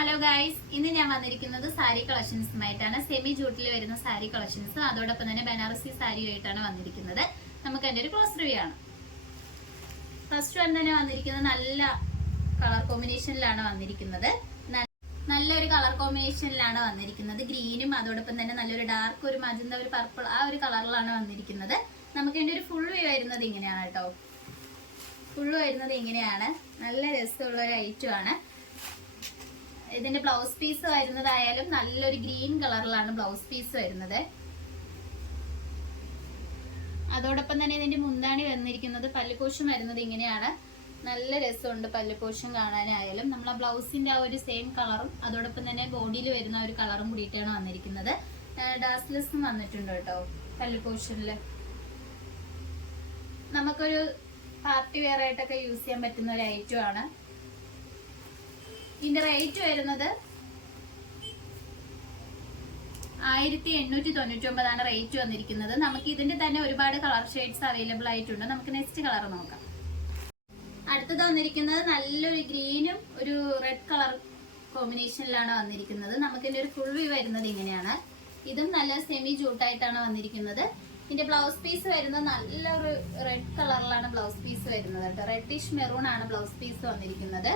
Hello guys, ഇന്ന് ഞാൻ വന്നിരിക്കുന്നത് സാരി കളക്ഷൻസുമായിട്ടാണ്. സെമി ജൂട്ടിൽ വരുന്ന സാരി കളക്ഷൻസ്, അതോടൊപ്പം തന്നെ ബനാറസി സാരിയുമായിട്ടാണ് വന്നിരിക്കുന്നത്. നമുക്ക് അതിന്റെ ഒരു ക്ലോസ് റിവ്യൂ ആണ്. ഫസ്റ്റ് വൺ തന്നെ വന്നിരിക്കുന്നത് നല്ല കളർ കോമ്പിനേഷനിലാണ് വന്നിരിക്കുന്നത്. നല്ലൊരു കളർ കോമ്പിനേഷനിലാണ് വന്നിരിക്കുന്നത്. ഗ്രീനും അതോടൊപ്പം തന്നെ നല്ലൊരു ഡാർക്ക് ഒരു മജന്ത ഒരു പർപ്പിൾ ആ ഒരു കളറിലാണ് വന്നിരിക്കുന്നത്. നമുക്ക് ഇതിന്റെ ഒരു ഫുൾ വ്യൂ വരുന്നത് ഇങ്ങനെയാണ് കേട്ടോ. ഫുള്ള് വരുന്നത് ഇങ്ങനെയാണ്. നല്ല രസമുള്ള ഒരു ഐറ്റം ആണ്. ഇതിന്റെ ബ്ലൗസ് പീസ് വരുന്നതായാലും നല്ലൊരു ഗ്രീൻ കളറിലാണ് ബ്ലൗസ് പീസ് വരുന്നത്. അതോടൊപ്പം തന്നെ ഇതിന്റെ മുന്താണി വന്നിരിക്കുന്നത് പല്ലുപോഷം വരുന്നത് ഇങ്ങനെയാണ്. നല്ല രസമുണ്ട് പല്ലുപോഷം കാണാനായാലും. നമ്മളെ ബ്ലൗസിന്റെ ആ ഒരു സെയിം കളറും അതോടൊപ്പം തന്നെ ബോഡിയിൽ വരുന്ന ഒരു കളറും കൂടിയിട്ടാണ് വന്നിരിക്കുന്നത്. ഡാസ്ലെസ്സും വന്നിട്ടുണ്ട് കേട്ടോ പല്ലുപോഷനില്. നമുക്കൊരു പാർട്ടി വെയർ ആയിട്ടൊക്കെ യൂസ് ചെയ്യാൻ പറ്റുന്ന ഒരു ഐറ്റം ആണ്. ഇതിന്റെ റേറ്റ് വരുന്നത് 1899 റേറ്റ് വന്നിരിക്കുന്നത്. നമുക്ക് ഇതിന്റെ തന്നെ ഒരുപാട് കളർ ഷെയ്ഡ്സ് അവൈലബിൾ ആയിട്ടുണ്ട്. നമുക്ക് നെക്സ്റ്റ് കളർ നോക്കാം. അടുത്തത് വന്നിരിക്കുന്നത് നല്ലൊരു ഗ്രീനും ഒരു റെഡ് കളർ കോമ്പിനേഷനിലാണ് വന്നിരിക്കുന്നത്. നമുക്ക് ഇതിന്റെ ഒരു ഫുൾ വ്യൂ വരുന്നത് ഇങ്ങനെയാണ്. ഇതും നല്ല സെമി ജൂട്ടായിട്ടാണ് വന്നിരിക്കുന്നത്. ഇതിന്റെ ബ്ലൗസ് പീസ് വരുന്നത് നല്ലൊരു റെഡ് കളറിലാണ് ബ്ലൗസ് പീസ് വരുന്നത് കേട്ടോ. റെഡിഷ് മെറൂൺ ആണ് ബ്ലൗസ് പീസ് വന്നിരിക്കുന്നത്.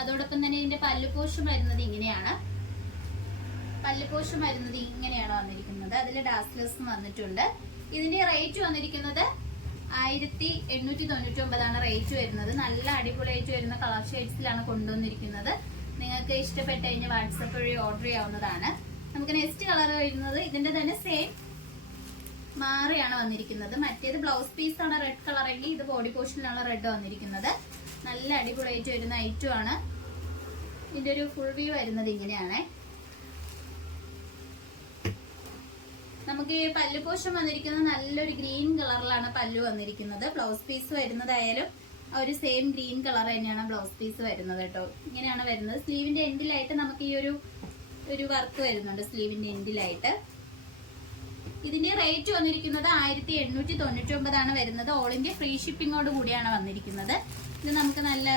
അതോടൊപ്പം തന്നെ ഇതിന്റെ പല്ലുപോഷം വരുന്നത് ഇങ്ങനെയാണ്. പല്ലുപോഷം വരുന്നത് ഇങ്ങനെയാണ് വന്നിരിക്കുന്നത്. അതിൽ ഡാസ്ലെസ്സും വന്നിട്ടുണ്ട്. ഇതിന്റെ റേറ്റ് വന്നിരിക്കുന്നത് 1899 റേറ്റ് വരുന്നത്. നല്ല അടിപൊളിയായിട്ട് വരുന്ന കളർ ഷെയ്ഡ്സിലാണ് കൊണ്ടുവന്നിരിക്കുന്നത്. നിങ്ങൾക്ക് ഇഷ്ടപ്പെട്ട് കഴിഞ്ഞാൽ വാട്സപ്പ് വഴി ഓർഡർ ചെയ്യാവുന്നതാണ്. നമുക്ക് നെക്സ്റ്റ് കളർ വരുന്നത് ഇതിന്റെ തന്നെ സെയിം മാറിയാണ് വന്നിരിക്കുന്നത്. മറ്റേത് ബ്ലൗസ് പീസ് ആണ് റെഡ് കളർ എങ്കിൽ ഇത് ബോഡി പോർഷനിലാണ് റെഡ് വന്നിരിക്കുന്നത്. നല്ല അടിപൊളിയായിട്ട് വരുന്ന ഐറ്റം ആണ്. ഇതിന്റെ ഒരു ഫുൾ വ്യൂ വരുന്നത് ഇങ്ങനെയാണ്. നമുക്ക് ഈ പല്ലുപോഷം വന്നിരിക്കുന്നത് നല്ലൊരു ഗ്രീൻ കളറിലാണ് പല്ലു വന്നിരിക്കുന്നത്. ബ്ലൗസ് പീസ് വരുന്നതായാലും ഒരു സെയിം ഗ്രീൻ കളർ തന്നെയാണ് ബ്ലൗസ് പീസ് വരുന്നത് കേട്ടോ. ഇങ്ങനെയാണ് വരുന്നത്. സ്ലീവിന്റെ എൻഡിലായിട്ട് നമുക്ക് ഈ ഒരു വർക്ക് വരുന്നുണ്ട് സ്ലീവിന്റെ എൻഡിലായിട്ട്. ഇതിന്റെ റേറ്റ് വന്നിരിക്കുന്നത് 1899 വരുന്നത്. ഓൾ ഇന്ത്യ ഫ്രീ ഷിപ്പിങ്ങോട് കൂടിയാണ് വന്നിരിക്കുന്നത്. ഇത് നമുക്ക് നല്ല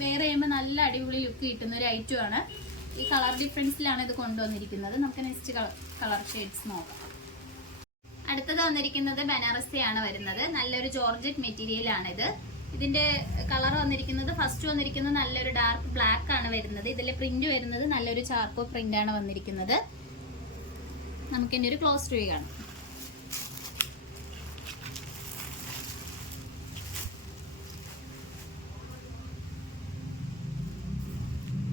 വെയർ ചെയ്യുമ്പോൾ നല്ല അടിപൊളി ലുക്ക് കിട്ടുന്ന ഒരു ഐറ്റം ആണ്. ഈ കളർ ഡിഫറൻസിലാണ് ഇത് കൊണ്ടുവന്നിരിക്കുന്നത്. നമുക്ക് നെക്സ്റ്റ് കളർ ഷെയ്ഡ്സ് നോക്കാം. അടുത്തത് വന്നിരിക്കുന്നത് ബനാറസി ആണ് വരുന്നത്. നല്ലൊരു ജോർജറ്റ് മെറ്റീരിയൽ ആണ് ഇത്. ഇതിന്റെ കളർ വന്നിരിക്കുന്നത് ഫസ്റ്റ് വന്നിരിക്കുന്നത് നല്ലൊരു ഡാർക്ക് ബ്ലാക്ക് ആണ് വരുന്നത്. ഇതിലെ പ്രിന്റ് വരുന്നത് നല്ലൊരു ചാർക്കോ പ്രിന്റ് ആണ് വന്നിരിക്കുന്നത്. നമുക്ക് ഇതിന്റെ ഒരു ക്ലോസ് വ്യൂ കാണാം.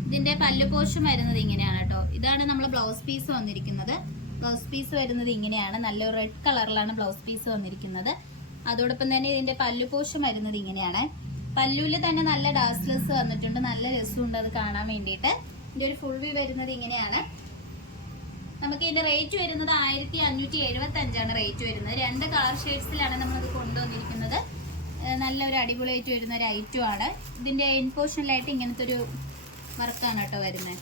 ഇതിന്റെ പല്ലുപോഷം വരുന്നത് ഇങ്ങനെയാണ് കേട്ടോ. ഇതാണ് നമ്മളെ ബ്ലൗസ് പീസ് വന്നിരിക്കുന്നത്. ബ്ലൗസ് പീസ് വരുന്നത് ഇങ്ങനെയാണ്. നല്ലൊരു റെഡ് കളറിലാണ് ബ്ലൗസ് പീസ് വന്നിരിക്കുന്നത്. അതോടൊപ്പം തന്നെ ഇതിന്റെ പല്ലുപോഷം വരുന്നത് ഇങ്ങനെയാണ്. പല്ലുവിൽ തന്നെ നല്ല ഡാസ്ലെസ് വന്നിട്ടുണ്ട്. നല്ല രസമുണ്ട് അത് കാണാൻ വേണ്ടിയിട്ട്. ഇതിന്റെ ഒരു ഫുൾ വ്യൂ വരുന്നത് ഇങ്ങനെയാണ്. നമുക്ക് ഇതിന്റെ റേറ്റ് വരുന്നത് 1575 റേറ്റ് വരുന്നത്. രണ്ട് കളർ ഷെയ്ഡ്സിലാണ് നമ്മളത് കൊണ്ടുവന്നിരിക്കുന്നത്. നല്ലൊരു അടിപൊളിയായിട്ട് വരുന്ന ഒരു ഐറ്റം ആണ്. ഇതിന്റെ എൻ പോർഷനിലായിട്ട് ഇങ്ങനത്തെ ഒരു വർക്കാണ് കേട്ടോ വരുന്നത്.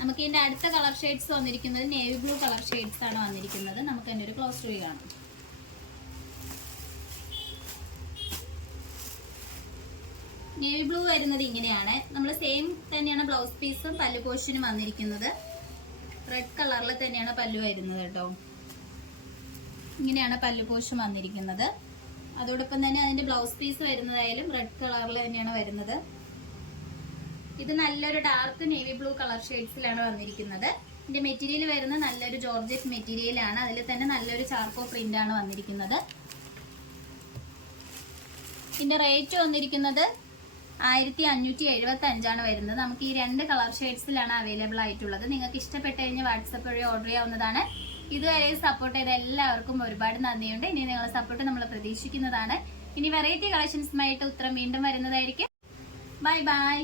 നമുക്ക് ഇതിന്റെ അടുത്ത കളർ ഷെയ്ഡ്സ് വന്നിരിക്കുന്നത് നേവി ബ്ലൂ കളർ ഷെയ്ഡ്സ് ആണ് വന്നിരിക്കുന്നത്. നമുക്ക് അതിന്റെ ഒരു ക്ലോസ് വ്യൂ കാണാം. നേവി ബ്ലൂ വരുന്നത് ഇങ്ങനെയാണ്. നമ്മൾ സെയിം തന്നെയാണ് ബ്ലൗസ് പീസും പല്ലു പോർഷനും വന്നിരിക്കുന്നത്. റെഡ് കളറിൽ തന്നെയാണ് പല്ലു വരുന്നത് കേട്ടോ. ഇങ്ങനെയാണ് പല്ലു പോർഷൻ വന്നിരിക്കുന്നത്. അതോടൊപ്പം തന്നെ അതിന്റെ ബ്ലൗസ് പീസ് വരുന്നതായാലും റെഡ് കളറിൽ തന്നെയാണ് വരുന്നത്. ഇത് നല്ലൊരു ഡാർക്ക് നേവി ബ്ലൂ കളർ ഷെയ്ഡ്സിലാണ് വന്നിരിക്കുന്നത്. ഇതിന്റെ മെറ്റീരിയൽ വരുന്നത് നല്ലൊരു ജോർജറ്റ് മെറ്റീരിയൽ ആണ്. അതിൽ തന്നെ നല്ലൊരു ചാർക്കോ പ്രിന്റ് ആണ് വന്നിരിക്കുന്നത്. ഇതിന്റെ റേറ്റ് വന്നിരിക്കുന്നത് 1575 വരുന്നത്. നമുക്ക് ഈ രണ്ട് കളർ ഷെയ്ഡ്സിലാണ് അവൈലബിൾ ആയിട്ടുള്ളത്. നിങ്ങൾക്ക് ഇഷ്ടപ്പെട്ട് കഴിഞ്ഞാൽ വാട്സപ്പ് വഴി ഓർഡർ ചെയ്യാവുന്നതാണ്. ഇതുവരെ സപ്പോർട്ട് ചെയ്ത എല്ലാവർക്കും ഒരുപാട് നന്ദിയുണ്ട്. ഇനി നിങ്ങളുടെ സപ്പോർട്ട് നമ്മൾ പ്രതീക്ഷിക്കുന്നതാണ്. ഇനി വെറൈറ്റി കളക്ഷൻസുമായിട്ട് ഉത്തരം വീണ്ടും വരുന്നതായിരിക്കും. Bye bye.